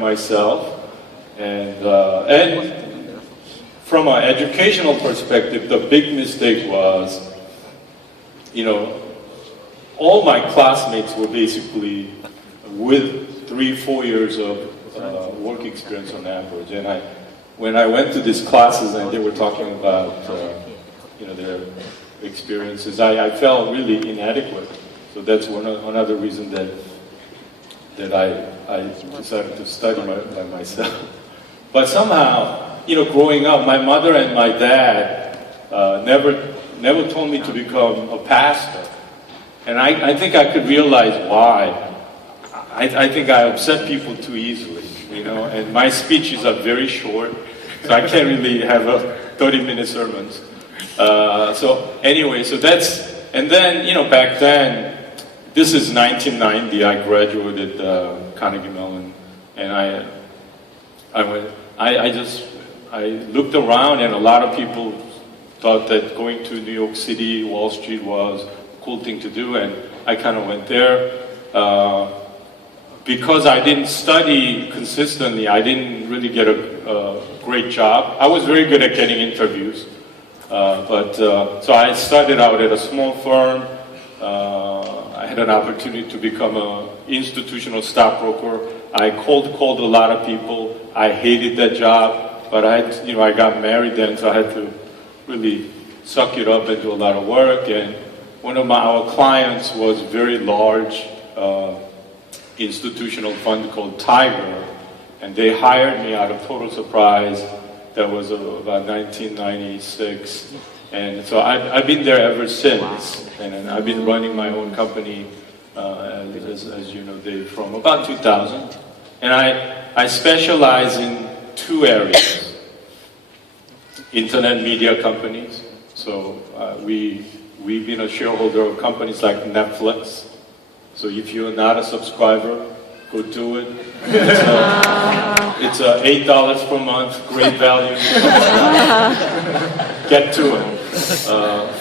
myself, and from an educational perspective, the big mistake was, all my classmates were basically with 3-4 years of work experience on average, and when I went to these classes and they were talking about their experiences, I felt really inadequate. So that's another reason that I decided to study by myself. But somehow, growing up, my mother and my dad never told me to become a pastor. And I think I could realize why. I think I upset people too easily, and my speeches are very short, so I can't really have a 30-minute sermons. And then, back then, this is 1990, I graduated Carnegie Mellon, and I looked around, and a lot of people thought that going to New York City, Wall Street was a cool thing to do, and I kind of went there. Because I didn't study consistently, I didn't really get a great job. I was very good at getting interviews, so I started out at a small firm. I had an opportunity to become an institutional stockbroker. I called a lot of people. I hated that job, but I got married then, so I had to really suck it up and do a lot of work. And one of our clients was very large institutional fund called Tiger, and they hired me out of total surprise. That was about 1996, and so I've been there ever since, and I've been running my own company, as you know, Dave, from about 2000, and I specialize in two areas: internet media companies. So we've been a shareholder of companies like Netflix. So if you're not a subscriber, go do it. It's $8 per month, great value. Get to it.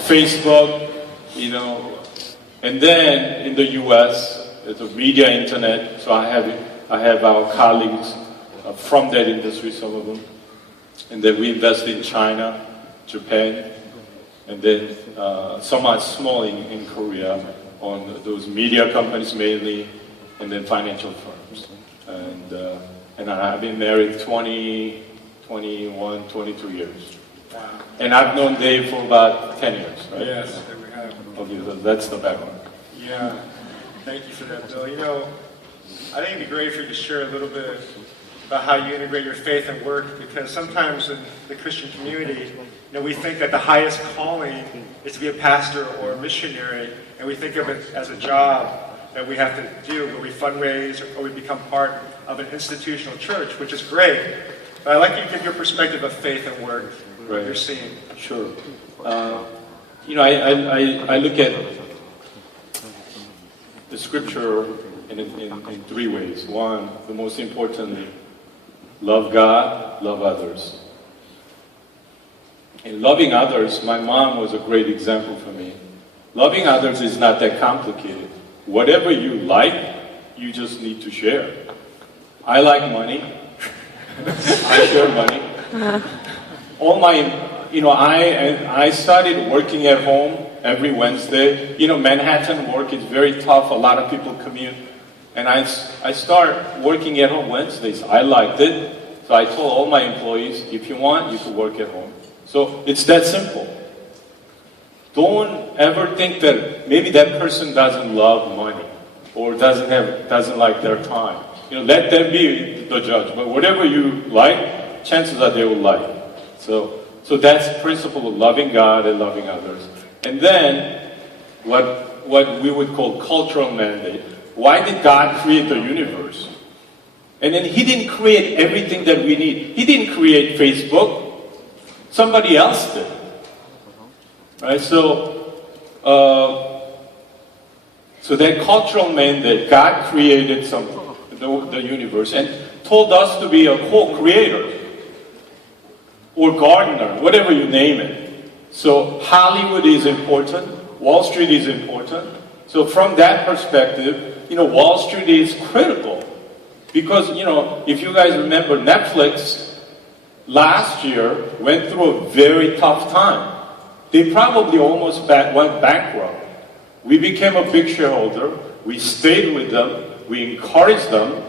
Facebook, and then in the U.S., it's a media internet. So I have our colleagues from that industry, some of them, and then we invest in China, Japan, and then somewhat small in Korea, on those media companies mainly, and then financial firms. And I've been married 20, 21, 22 years. Wow. And I've known Dave for about 10 years, right? Yes, we have. Okay, so that's the background. Yeah, thank you for that, Bill. I think it'd be great for you to share a little bit about how you integrate your faith and work, because sometimes in the Christian community, we think that the highest calling is to be a pastor or a missionary, and we think of it as a job that we have to do, where we fundraise or we become part of an institutional church, which is great. But I'd like you to give your perspective of faith and work, what you're seeing. Sure. I look at the scripture in three ways. One, the most importantly, love God, love others. In loving others, my mom was a great example for me. Loving others is not that complicated. Whatever you like, you just need to share. I like money. I share money. All my, I started working at home every Wednesday. Manhattan work is very tough. A lot of people commute. And I start working at home Wednesdays. I liked it. So I told all my employees, if you want, you can work at home. So it's that simple. Don't ever think that maybe that person doesn't love money or doesn't like their time. Let them be the judge. But whatever you like, chances are they will like. So that's the principle of loving God and loving others. And then what we would call cultural mandate. Why did God create the universe? And then He didn't create everything that we need. He didn't create Facebook. Somebody else did. Right? So that cultural mandate, God created the universe and told us to be a co-creator or gardener, whatever you name it. So Hollywood is important. Wall Street is important. So from that perspective, Wall Street is critical Because, if you guys remember, Netflix last year went through a very tough time. They probably almost went bankrupt. We became a big shareholder. We stayed with them. We encouraged them.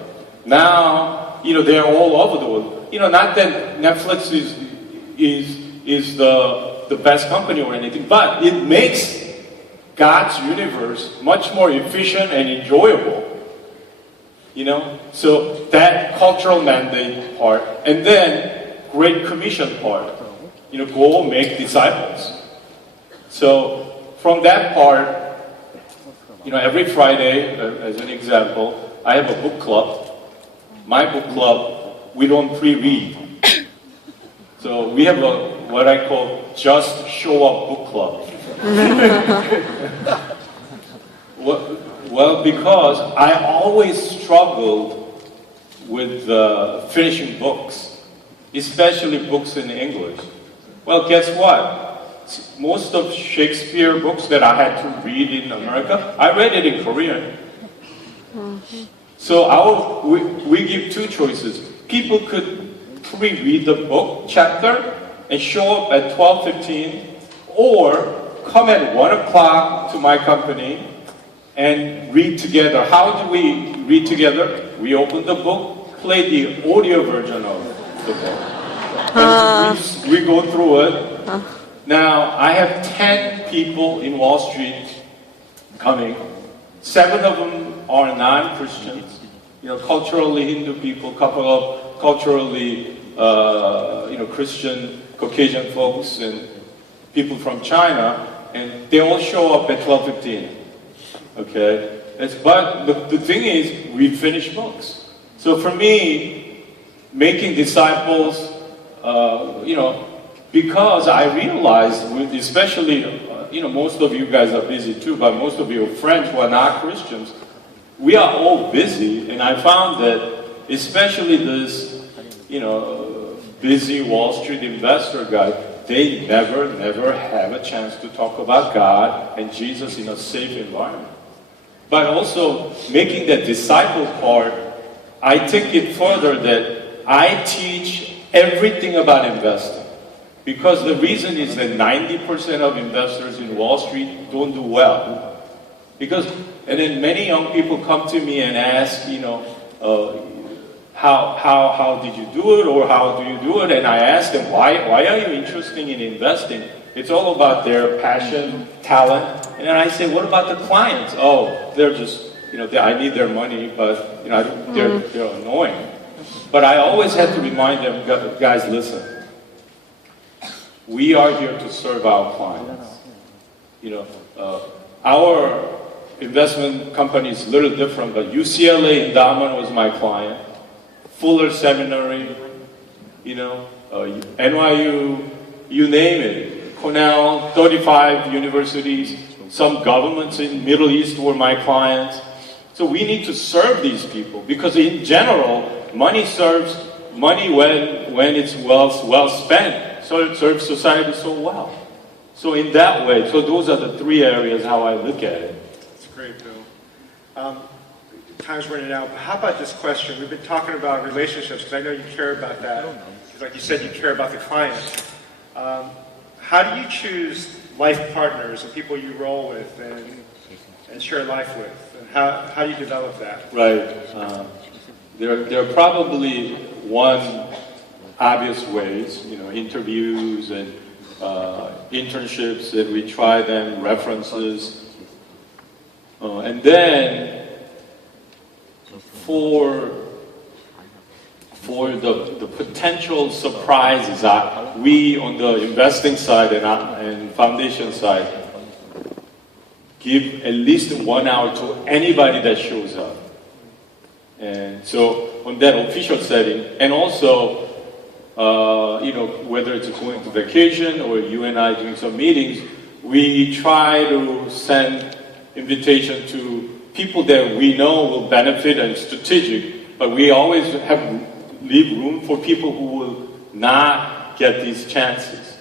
Now, they're all over the world. Not that Netflix is the best company or anything, but it makes God's universe much more efficient and enjoyable. So that cultural mandate part, and then Great Commission part, go make disciples. So from that part, every Friday, as an example, I have a book club. My book club, we don't pre-read. So we have what I call just show up book club. Well, because I always struggled with finishing books, especially books in English. Well, guess what? Most of Shakespeare books that I had to read in America, I read it in Korean. So we give two choices. People could pre-read the book chapter and show up at 12:15, or come at 1 o'clock to my company and read together. How do we read together? We open the book, play the audio version of the book. And we go through it. Now, I have 10 people in Wall Street coming. 7 of them are non-Christians. Culturally Hindu people, couple of culturally, Christian, Caucasian folks, and people from China, and they all show up at 12:15. Okay? But the thing is, we finish books. So for me, making disciples, because I realized, especially, most of you guys are busy too, but most of your friends who are not Christians, we are all busy, and I found that, especially this, busy Wall Street investor guy, they never have a chance to talk about God and Jesus in a safe environment. But also, making that disciple part, I take it further that I teach everything about investing. Because the reason is that 90% of investors in Wall Street don't do well. And then many young people come to me and ask, how did you do it, or how do you do it? And I ask them, why are you interested in investing? It's all about their passion, talent. And then I say, what about the clients? Oh, they're just, I need their money, but they're annoying. But I always have to remind them, guys, listen. We are here to serve our clients. Our investment company is a little different, but UCLA Endowment was my client. Fuller Seminary, NYU, you name it. Cornell, 35 universities, some governments in Middle East were my clients. So we need to serve these people, because in general, money serves money when it's well spent. So it serves society so well. So in that way, so those are the 3 areas how I look at it. That's great, Bill. Time's running out, but how about this question? We've been talking about relationships, because I know you care about that. Like you said, you care about the clients. How do you choose life partners and people you roll with and share life with? And how do you develop that? Right. There are probably one obvious ways, interviews and internships that we try them, references. And then for the potential surprises, we on the investing side and foundation side give at least 1 hour to anybody that shows up. And so on that official setting, and also, whether it's going to vacation or you and I doing some meetings, we try to send invitation to people that we know will benefit and strategic, but we always leave room for people who will not get these chances.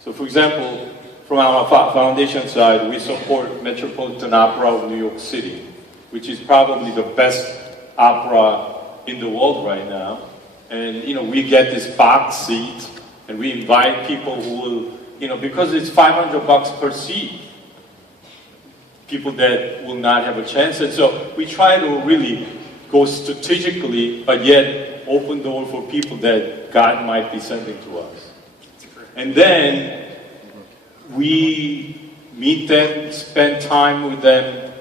So for example, from our foundation side, we support Metropolitan Opera of New York City, which is probably the best opera in the world right now. And, we get this box seat, and we invite people who will, because it's $500 per seat. People that will not have a chance. And so we try to really go strategically, but yet open door for people that God might be sending to us. And then we meet them, spend time with them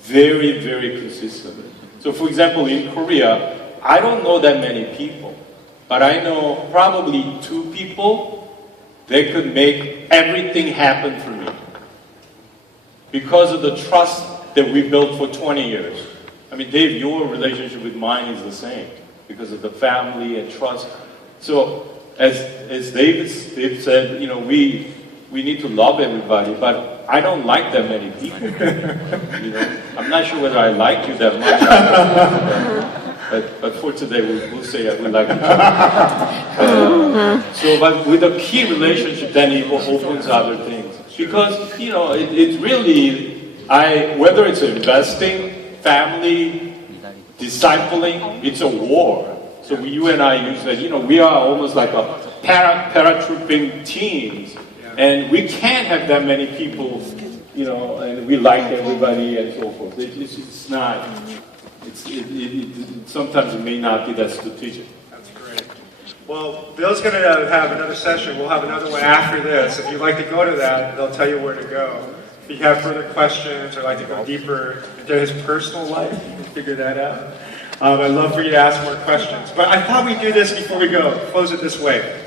very, very consistently. So for example, in Korea, I don't know that many people, but I know probably 2 people that could make everything happen for me because of the trust that we built for 20 years. I mean, Dave, your relationship with mine is the same because of the family and trust. So as Dave said, we need to love everybody, but I don't like that many people. I'm not sure whether I like you that much. But for today, we'll say we like each other. But with a key relationship, then it opens other things. Because, it's really, whether it's investing, family, discipling, it's a war. So you and I use that, we are almost like a paratrooping teams. And we can't have that many people, and we like everybody and so forth. It's not, sometimes it may not be that strategic. That's great. Well, Bill's going to have another session. We'll have another one after this. If you'd like to go to that, they'll tell you where to go. If you have further questions or like to go deeper into his personal life, you can figure that out. I'd love for you to ask more questions. But I thought we'd do this before we go. Close it this way.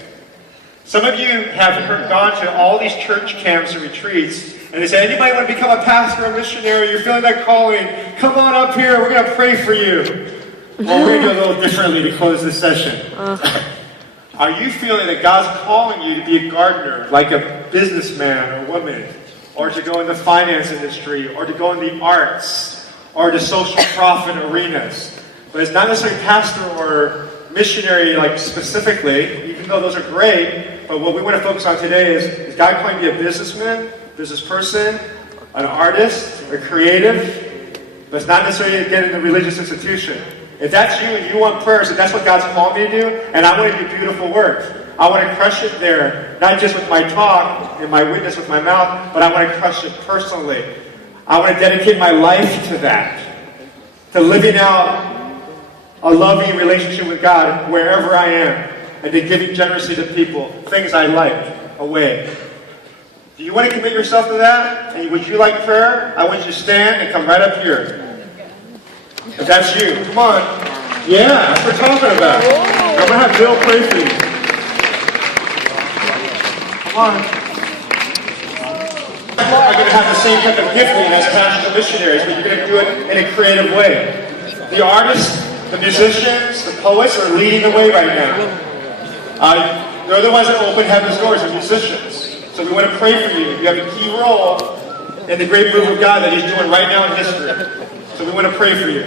Some of you have gone to all these church camps or retreats, and they say, anybody want to become a pastor or missionary? You're feeling that calling. Come on up here. We're going to pray for you. Well, we're going to do a little differently to close this session. Are you feeling that God's calling you to be a gardener, like a businessman or woman, or to go in the finance industry, or to go in the arts, or to social profit arenas? But it's not necessarily pastor or missionary, like specifically, even though those are great. But what we want to focus on today is God calling you to be a businessman, business person, an artist, a creative, but it's not necessarily to get in a religious institution. If that's you and you want prayers, and that's what God's called me to do, and I want to do beautiful work. I want to crush it there, not just with my talk and my witness with my mouth, but I want to crush it personally. I want to dedicate my life to that, to living out a loving relationship with God wherever I am, and to giving generously to people, things I like, away. Do you want to commit yourself to that? And would you like prayer? I want you to stand and come right up here. If that's you, come on. Yeah, that's what we're talking about. I'm going to have Bill pray for you. Come on. I'm going to have the same type of gifting as pastors and missionaries, but you're going to do it in a creative way. The artists, the musicians, the poets are leading the way right now. They're the ones that open heaven's doors, the musicians. So we want to pray for you. You have a key role in the great move of God that He's doing right now in history. So we want to pray for you.